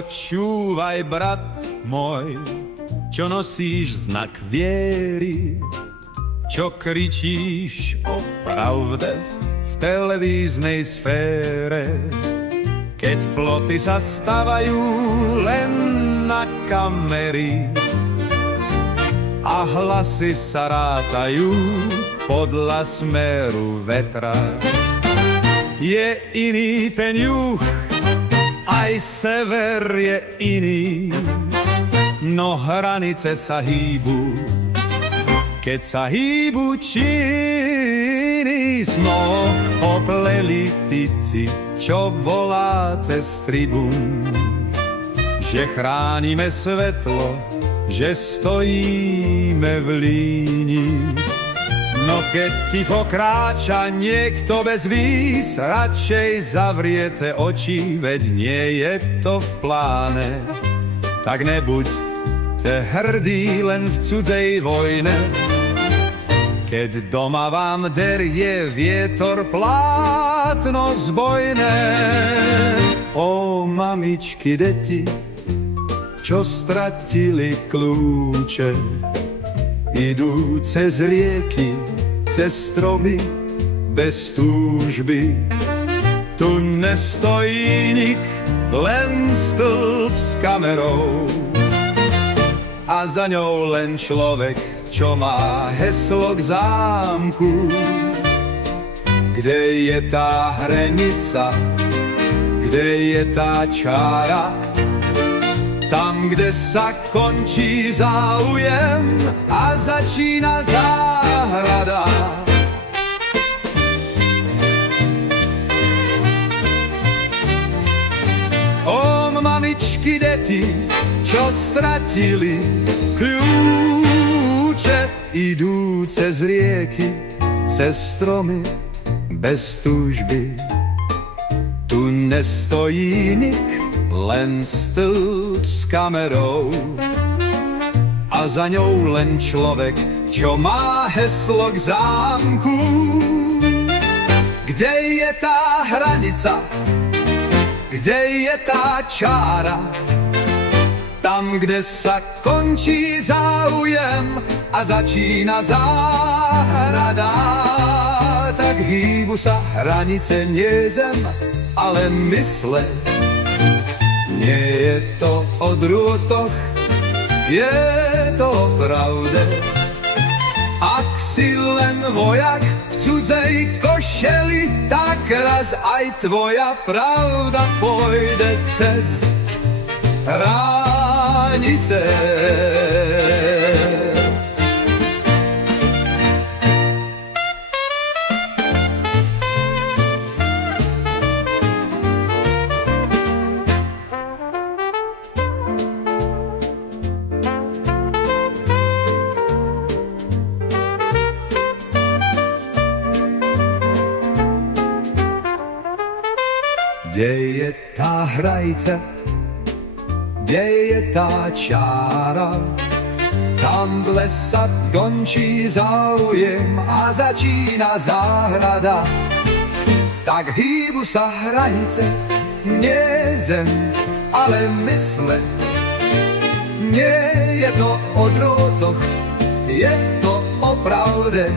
Počúvaj, brat môj, čo nosíš znak viery, čo kričíš o pravde v televíznej sfére. Keď ploty sa stavajú len na kamery a hlasy sa rátajú podľa smeru vetra. Je iný ten juh, aj sever je iný, no hranice sa hýbu, keď sa hýbu činy. Snov opleli ptici, čo volá cez tribún, že chránime svetlo, že stojíme v línii. No keď ticho kráča niekto bez víz, radšej zavriete oči, veď nie je to v pláne. Tak nebuďte hrdí len v cudzej vojne, keď doma vám derie vietor plátno zbojné. O mamičky, deti, čo stratili kľúče, idú cez rieky, cez stromy, bez túžby. Tu nestojí nik, len stĺp s kamerou a za ňou len človek, čo má heslo k zámku. Kde je tá hranica, kde je tá čára, tam, kde sa končí záujem a začína záhrada. O mamičky, deti, čo stratili kľúče, idú cez rieky, cez stromy, bez túžby. Tu nestojí nik, len stĺp s kamerou a za ňou len človek, čo má heslo k zámku. Kde je tá hranica, kde je tá čára, tam, kde sa končí záujem a začína záhrada. Tak hýbu sa hranice, nie zem, ale mysle. Nie je to o drôtoch, je to o pravde. Ak si len vojak v cudzej košeli, tak raz aj tvoja pravda pôjde cez hranice. Kde je tá hranica, kde je tá čára, tam v lesa končí záujem a začína záhrada. Tak hýbu sa hranice, nie zem, ale mysle. Nie je to o drôtoch, je to o pravde.